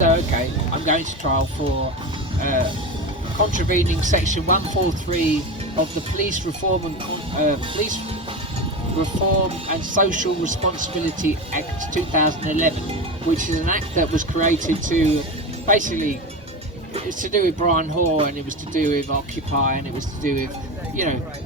So, okay, I'm going to trial for contravening Section 143 of the Police Reform and Social Responsibility Act 2011, which is an act that was created to basically, it's to do with Brian Hoare, and it was to do with Occupy, and it was to do with,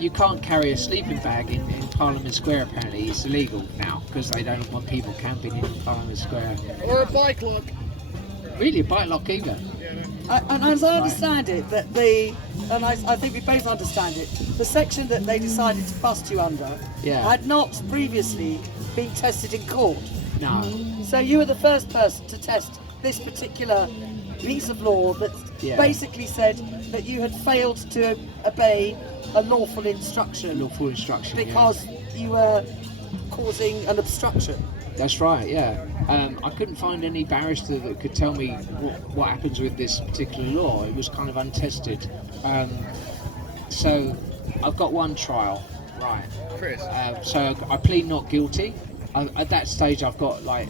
you can't carry a sleeping bag in Parliament Square. Apparently it's illegal now because they don't want people camping in Parliament Square. Or a bike lock. Really, a bike lock either. And as I understand it, I think we both understand it, the section that they decided to bust you under had not previously been tested in court. No. So you were the first person to test this particular piece of law that basically said that you had failed to obey a lawful instruction. Because you were causing an obstruction. That's right, yeah. I couldn't find any barrister that could tell me what happens with this particular law. It was kind of untested. So I've got one trial, right. Chris. So I plead not guilty. At that stage I've got I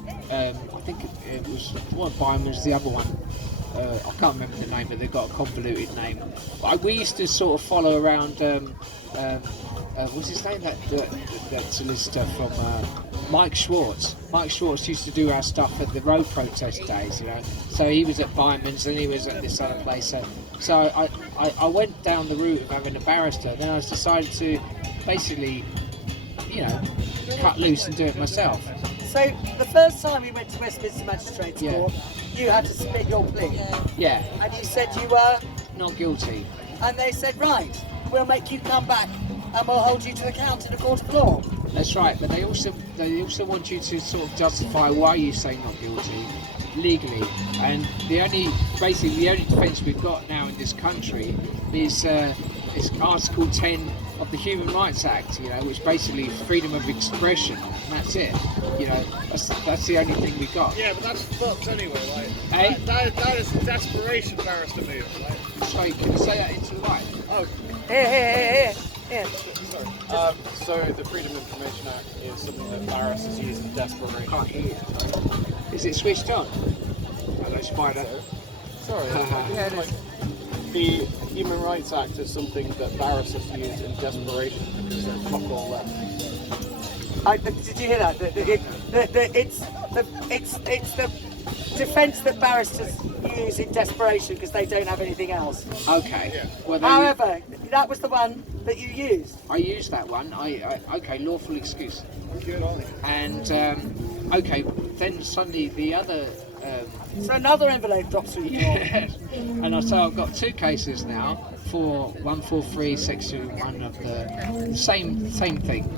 think it was one Byman's, the other one. I can't remember the name, but they've got a convoluted name. We used to sort of follow around, what's his name? That solicitor from Mike Schwartz. Mike Schwartz used to do our stuff at the road protest days, So he was at Byman's and he was at this other place. So I went down the route of having a barrister. Then I decided to basically, cut loose and do it myself. So the first time you went to Westminster Magistrates Court, you had to submit your plea. Yeah. And you said you were not guilty. And they said, right, we'll make you come back and we'll hold you to account in a court of law. That's right, but they also want you to sort of justify why you say not guilty legally. And the only defence we've got now in this country is Article 10 of the Human Rights Act, which basically is freedom of expression. And that's it. That's the only thing we got. Yeah, but that's fucked anyway, like. Hey? That is a desperation barrister move, like. Sorry, can I say that into the mic? Oh. Here. Sorry. So the Freedom of Information Act is something that barristers use in desperation. Can't hear you. Is it switched on? Hello, Spider. Sorry. The Human Rights Act is something that barristers use in desperation because they're fuck all left. Did you hear that? It's the defence that barristers use in desperation because they don't have anything else. Okay. Yeah. Well, However, that was the one that you used. I used that one. Okay, lawful excuse. Good on you. And okay, then suddenly the other. So another envelope drops through the door. And so I've got two cases now for 143 section 1 of the same thing.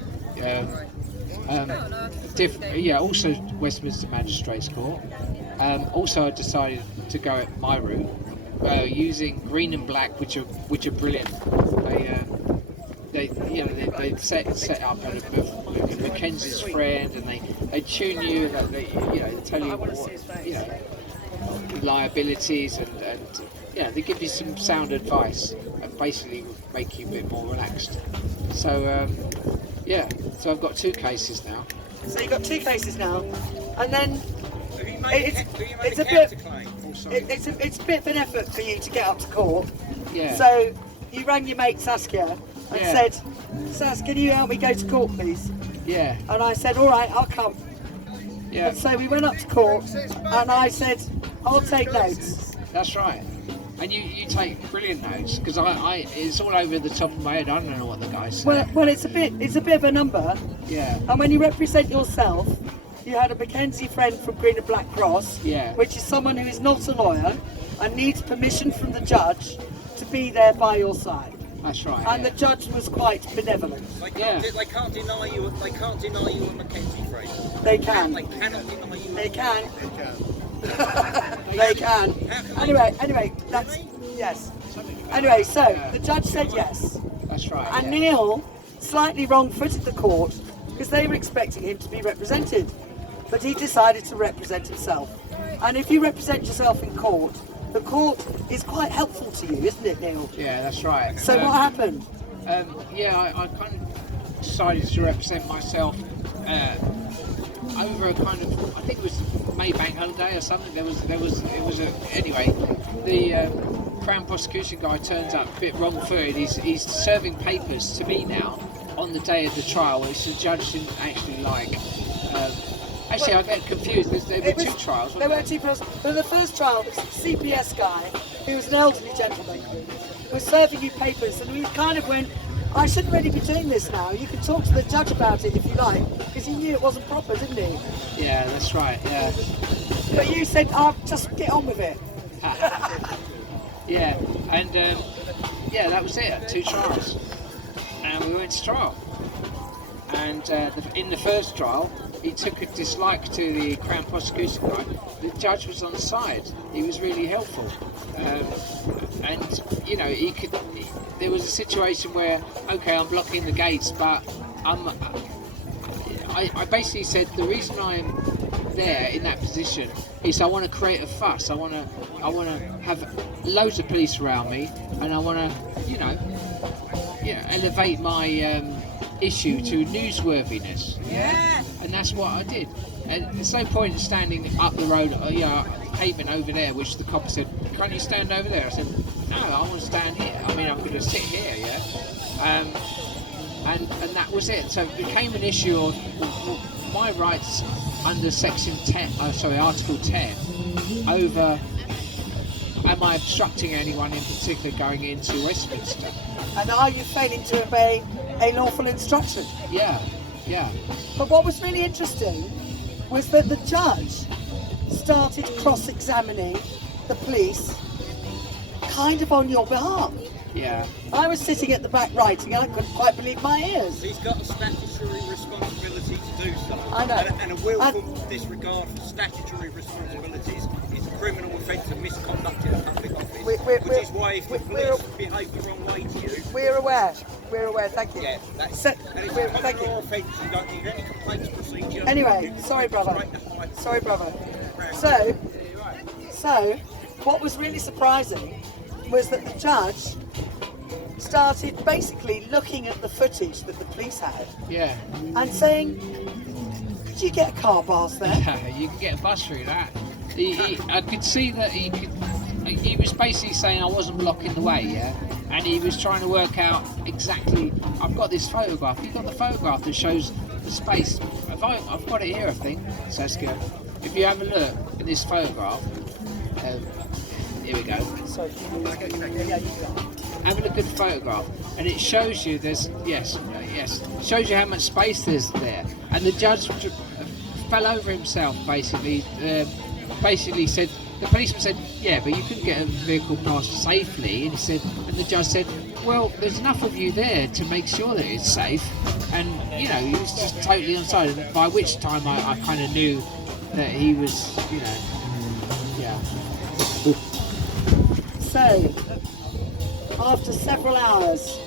Also Westminster Magistrates Court. Also I decided to go at my route using green and black, which are brilliant. They set up a Mackenzie's friend, and they tune you, and they tell you what liabilities, and they give you some sound advice and basically make you a bit more relaxed. So so I've got two cases now. So you've got two cases now, and then it's a bit of an effort for you to get up to court. Yeah. So you rang your mate Saskia and said, Sas, can you help me go to court, please? Yeah. And I said, all right, I'll come. Yeah. And so we went up to court, and I said, I'll take notes. That's right. And you take brilliant notes, because I it's all over the top of my head. I don't know what the guy said. Well, it's a bit of a number. Yeah. And when you represent yourself, you had a Mackenzie friend from Green and Black Cross, which is someone who is not a lawyer and needs permission from the judge to be there by your side. That's right. And the judge was quite benevolent. They can't deny you a Mackenzie friend. They can. They cannot deny you. They can. They can. They can. Anyway, that's yes. Anyway, so the judge said yes. That's right. And Neil slightly wrong-footed the court because they were expecting him to be represented, but he decided to represent himself. And if you represent yourself in court, the court is quite helpful to you, isn't it, Neil? Yeah, that's right. So what happened? I kind of decided to represent myself over a kind of, I think it was May Bank holiday or something. Anyway, the Crown prosecution guy turns up a bit wrong-footed. He's serving papers to me now on the day of the trial, which the judge didn't actually like. Actually, I get confused. There were two trials. There were two trials. But the first trial, the CPS guy, who was an elderly gentleman, was serving you papers, and we kind of went, I shouldn't really be doing this now. You can talk to the judge about it if you like, because he knew it wasn't proper, didn't he? Yeah, that's right, yeah. But you said, oh, just get on with it. Yeah, and yeah, that was it, 2 trials. And we went to trial. And in the first trial, he took a dislike to the Crown prosecution guy. The judge was on side. He was really helpful. And, you know, there was a situation where, okay, I'm blocking the gates, but I basically said the reason I'm there in that position is I want to create a fuss. I want to have loads of police around me, and I want to, elevate my issue to newsworthiness. Yeah. And that's what I did. And there's no point in standing up the road, pavement over there, which the cop said, can't you stand over there? I said, no, I want to stand here. I mean, I'm going to sit here, yeah? And that was it. So it became an issue of my rights under Article 10 over, am I obstructing anyone in particular going into Westminster? And are you failing to obey a lawful instruction? Yeah. But what was really interesting was that the judge started cross-examining the police kind of on your behalf. Yeah. I was sitting at the back writing and I couldn't quite believe my ears. He's got a statutory responsibility to do so. I know. And a willful disregard for statutory responsibilities is a criminal offence of misconduct in a public office. Which is why if the police behave the wrong way to you... We're aware, thank you. Yeah, and it's a criminal offence, you don't need any complaints procedure. Anyway, sorry brother. So, what was really surprising was that the judge started basically looking at the footage that the police had and saying, could you get a car pass there? You can get a bus through that. I could see that he was basically saying I wasn't blocking the way, yeah? And he was trying to work out exactly, I've got this photograph, you've got the photograph that shows the space. I've got it here, I think, Saskia. If you have a look at this photograph, here we go. Sorry, yeah, you go. Have a look at the photograph, and it shows you shows you how much space there's there. And the judge fell over himself, basically. Basically said, the policeman said, yeah, but you couldn't get a vehicle past safely. And the judge said, well, there's enough of you there to make sure that it's safe. And he was just totally on side. And by which time I kind of knew that he was, yeah. So, after several hours,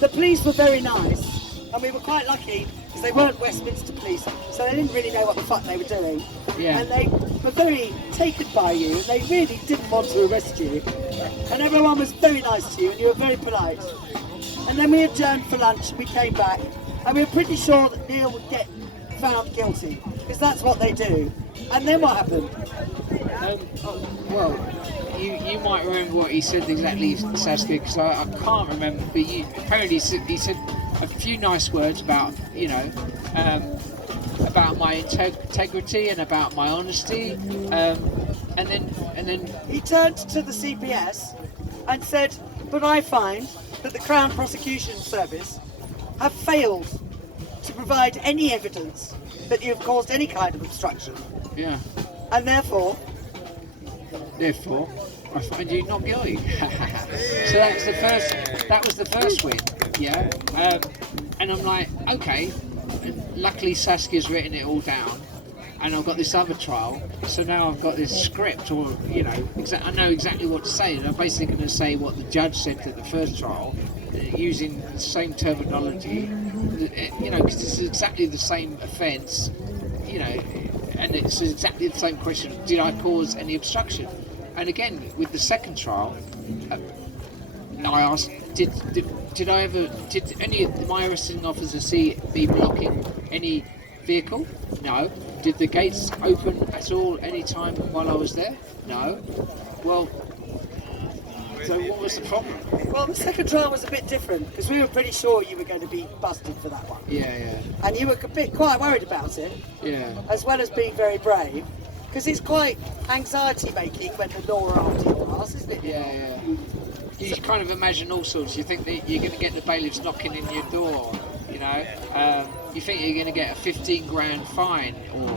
the police were very nice, and we were quite lucky because they weren't Westminster police, so they didn't really know what the fuck they were doing. Yeah. And they were very taken by you, and they really didn't want to arrest you. And everyone was very nice to you, and you were very polite. And then we adjourned for lunch, and we came back, and we were pretty sure that Neil would get found guilty, because that's what they do. And then what happened? Well, you might remember what he said exactly, Saskia, because I can't remember. But apparently he said a few nice words about about my integrity and about my honesty, and then he turned to the CPS and said, "But I find that the Crown Prosecution Service have failed to provide any evidence that you have caused any kind of obstruction. Yeah. And therefore, I find you not guilty." So that was the first win, yeah. And I'm like, okay. And luckily Saskia's written it all down, and I've got this other trial. So now I've got this script, or I know exactly what to say. And I'm basically going to say what the judge said at the first trial, using the same terminology. Because it's exactly the same offence. And it's exactly the same question: did I cause any obstruction? And again, with the second trial, I asked, did any of my arresting officers see me blocking any vehicle? No. Did the gates open at all any time while I was there? No. Well, so what was the problem? Well, the second trial was a bit different because we were pretty sure you were going to be busted for that one. Yeah. And you were quite worried about it. Yeah. As well as being very brave. Because it's quite anxiety-making when the law are after your ass, isn't it? Yeah. You kind of imagine all sorts. You think that you're going to get the bailiffs knocking in your door, you know. You think you're going to get a 15 grand fine or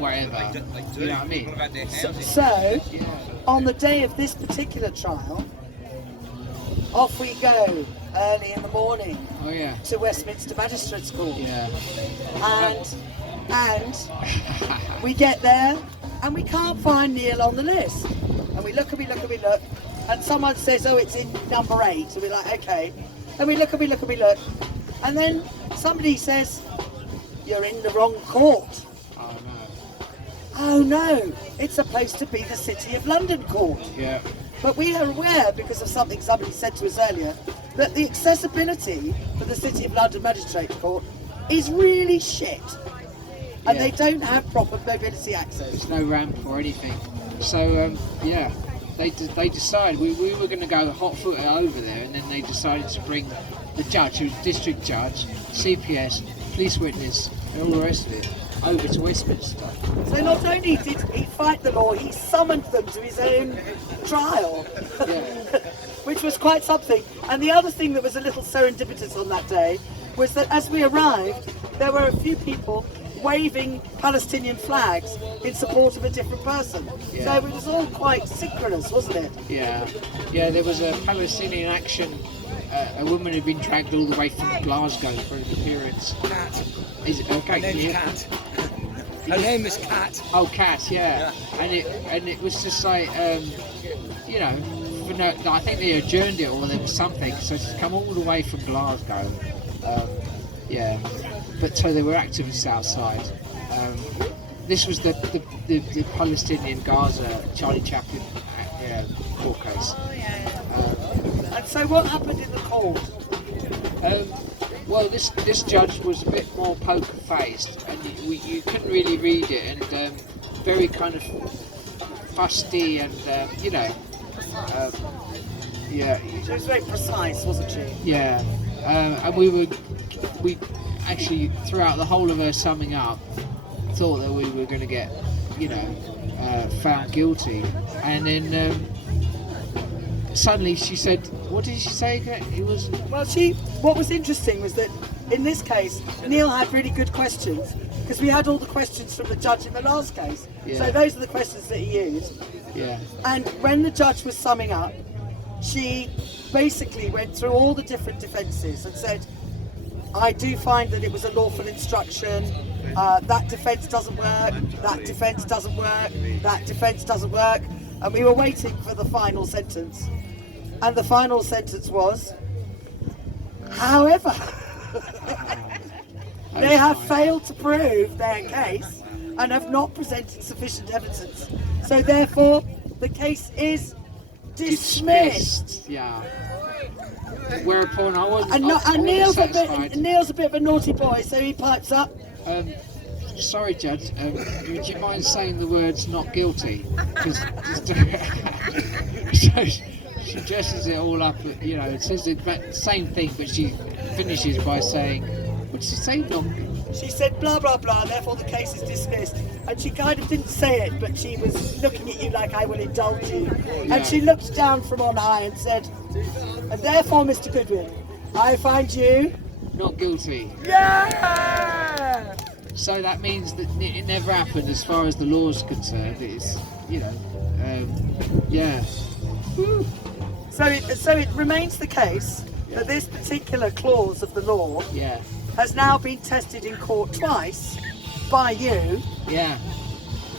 whatever. They do. You know what I mean? What about their houses? So, on the day of this particular trial, off we go early in the morning Oh yeah. to Westminster Magistrates Court. Yeah. And we get there and we can't find Neil on the list. And we look, and someone says, oh, it's in number 8. So we're like, okay. And we look. And then somebody says, you're in the wrong court. Oh no. Oh no, it's supposed to be the City of London court. Yeah. But we are aware, because of something somebody said to us earlier, that the accessibility for the City of London Magistrates Court is really shit. And they don't have proper mobility access. There's no ramp or anything. So they decided we were going to go hot-footed over there, and then they decided to bring the judge, who's district judge, CPS, police witness, and all the rest of it, over to Westminster. So not only did he fight the law, he summoned them to his own trial, which was quite something. And the other thing that was a little serendipitous on that day was that as we arrived, there were a few people waving Palestinian flags in support of a different person. Yeah. So it was all quite synchronous, wasn't it? Yeah, there was a Palestinian action. A woman had been dragged all the way from Glasgow for an appearance. Cat. Is it okay? Her name's Cat. Her name is Cat. Oh, Cat, yeah. And it was just like, you know, for no, I think they adjourned it or there was something. So it's come all the way from Glasgow. But so there were activists outside. This was the Palestinian Gaza Charlie Chaplin court case. And so what happened in the court? Well, this judge was a bit more poker-faced, and you couldn't really read it, and very kind of fusty, and She was very precise, wasn't she? Yeah, and we actually throughout the whole of her summing up thought that we were going to get, found guilty, and then suddenly she said, what did she say again? It was... Well, what was interesting was that in this case, Neil had really good questions, because we had all the questions from the judge in the last case. Yeah. So those are the questions that he used. Yeah. And when the judge was summing up, she basically went through all the different defences and said, I do find that it was a lawful instruction, that defence doesn't work, that defence doesn't work, that defence doesn't work, and we were waiting for the final sentence. And the final sentence was, however, they have failed to prove their case and have not presented sufficient evidence. So therefore, the case is dismissed. Yeah. Whereupon I wasn't. And Neil's satisfied. Neil's a bit of a naughty boy, so he pipes up. Sorry, Judge. Would you mind saying the words "not guilty"? Because so she dresses it all up. It says the same thing, but she finishes by saying, "What did she say? Not." She said blah blah blah. Therefore, the case is dismissed. And she kind of didn't say it, but she was looking at you like, I will indulge you. Yeah. And she looked down from on high and said, and therefore, Mr. Goodwin, I find you not guilty. Yeah. So that means that it never happened, as far as the law's concerned. It's yeah. Woo. So it remains the case that this particular clause of the law has now been tested in court twice by you. Yeah.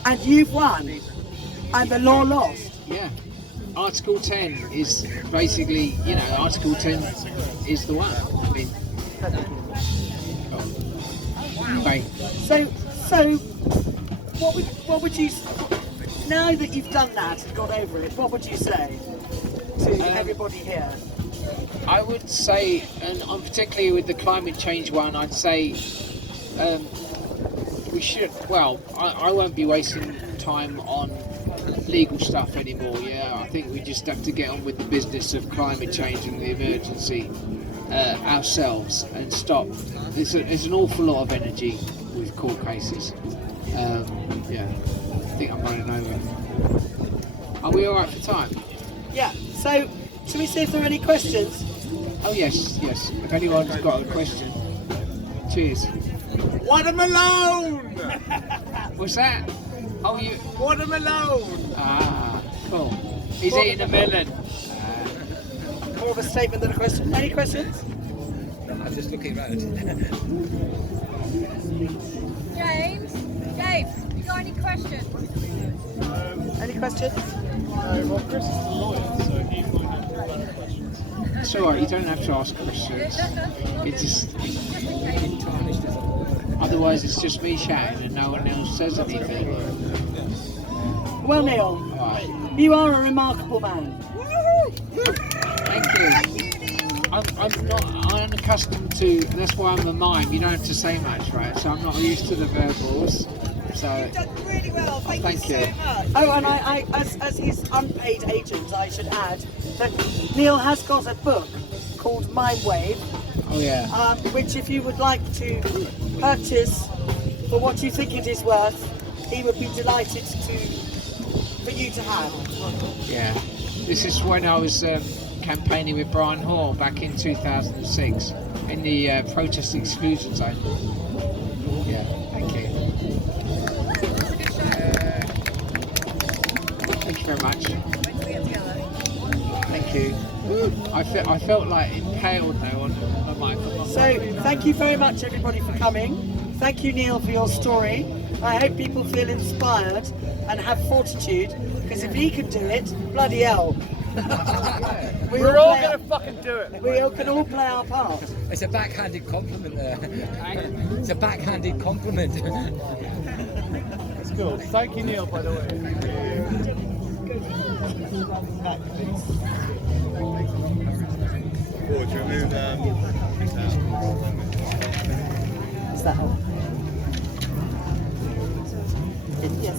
And you've won. And the law lost. Yeah. Article 10 is basically, Article 10 is the one. I mean, anyway. So, what would you, now that you've done that and got over it, what would you say to everybody here? I would say, and particularly with the climate change one, I'd say should. Well, I won't be wasting time on legal stuff anymore. Yeah, I think we just have to get on with the business of climate change and the emergency ourselves and stop. There's an awful lot of energy with court cases. Yeah, I think I'm running over. Are we all right for time? Yeah. So, shall we see if there are any questions? Oh yes. If anyone's got a question, cheers. Watermelon! What's that? Oh, you. Watermelon! Ah, cool. He's eating a melon. More of a statement than a question. Any questions? I'm just looking around. James, you got any questions? Any questions? Well, Chris is the lawyer, so he might have a lot of questions. It's alright, you don't have to ask questions. It just. Otherwise, it's just me shouting and no one else says anything. Well, Neil, Right. you are a remarkable man. Thank you. I'm not unaccustomed to. That's why I'm a mime. You don't have to say much, right? So I'm not used to the verbals. So. You've done really well. Thank you you. so much. Oh, and I as his unpaid agent, I should add that Neil has got a book called Mind Wave, Oh yeah. which if you would like to purchase for what you think it is worth, he would be delighted for you to have. Yeah. This is when I was campaigning with Brian Hall back in 2006 in the protest exclusion zone. Yeah. Thank you. Thank you very much. Thank you. I felt like impaled now on the microphone. So thank you very much everybody for coming. Thank you Neil for your story. I hope people feel inspired and have fortitude, because if he can do it, bloody hell. We're all gonna fucking do it. We all can all play our part. It's a backhanded compliment there. It's a backhanded compliment. That's cool. Thank you, Neil, by the way. Would you remove Is that all? Yes.